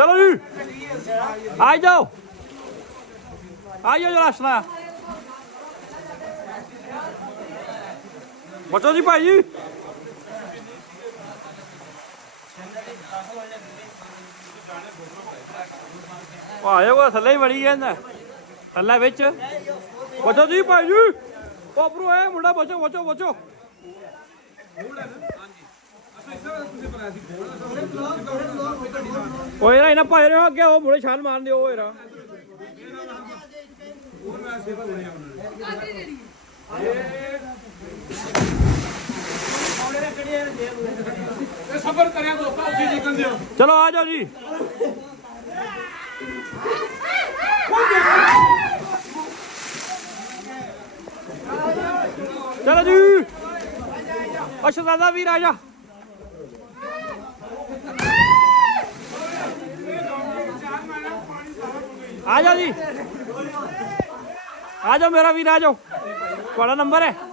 चलो जी आ जाओ जो लाशना बचो जी भाई जी आए वो थले ही बड़ी है थले बिच बचो जी भाई जी उपरों है मुंडा बचो बचो बचो ओए ना इन्हें भाई रहे अगे वो मुड़े छाल मार दियो ओए रा चलो आ जाओ जी चलो जी अच्छा दादा वीर आ जा आ जाओ जी आ जाओ मेरा वीर आ जाओ थोड़ा नंबर है